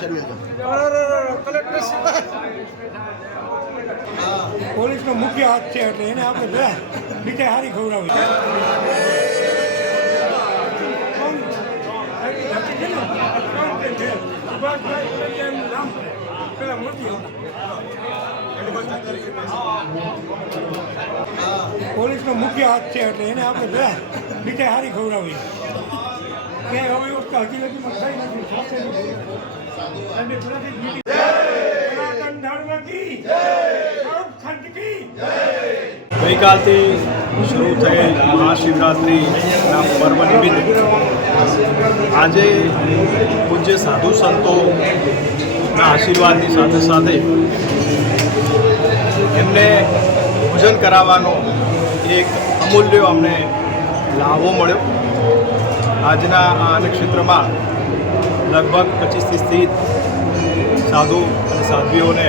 વિષયની અંદર પોલીસનો મુખ્ય હાથ છે એટલે એને આપણે બીજે હારી ખવડાવી પોલીસનો મુખ્ય હાથ છે એટલે એને આપણે બીજે હારી ખવડાવી ક્યાંય હવે હજી લગીમાં થઈ નથી ગઈકાલથી શરૂ થયેલ મહાશિવરાત્રિના પર્વ નિમિત્તે આજે પૂજ્ય સાધુ સંતોના આશીર્વાદની સાથે સાથે એમને પૂજન કરાવવાનો એક અમૂલ્ય અમને લાભો મળ્યો. આજના આ અન્નક્ષેત્રમાં લગભગ 25થી 30 સાધુ અને સાધ્વીઓને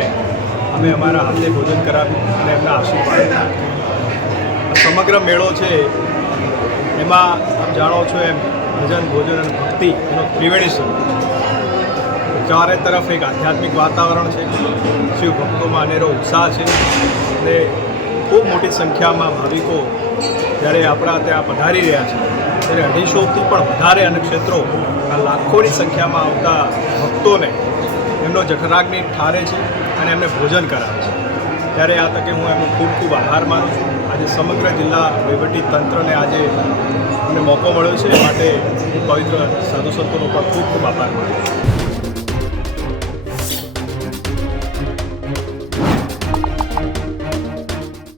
અમે અમારા હાથે ભોજન કરાવ્યું અને એમના આશીર્વાદ. સમગ્ર મેળો છે એમાં આપ જાણો છો એમ ભજન ભોજન અને ભક્તિ એનો ત્રિવેણી સ્વરૂપ. ચારે તરફ એક આધ્યાત્મિક વાતાવરણ છે, શિવ ભક્તોમાં અનેરો ઉત્સાહ છે અને ખૂબ મોટી સંખ્યામાં ભાવિકો જ્યારે આપણા ત્યાં પધારી રહ્યા છે ત્યારે 250થી પણ વધારે અન્નક્ષેત્રો આ લાખોની સંખ્યામાં આવતા ભક્તોને એમનો જઠરાગ્નિ ઠારે છે અને એમને ભોજન કરાવે છે. ત્યારે આ તકે હું એમનો ખૂબ ખૂબ આભાર માનું છું. આજે સમગ્ર જિલ્લા વહીવટી તંત્રને આજે અમને મોકો મળ્યો છે એ માટે પવિત્ર સાધુ સંતોનો પણ ખૂબ ખૂબ આભાર માનું છું.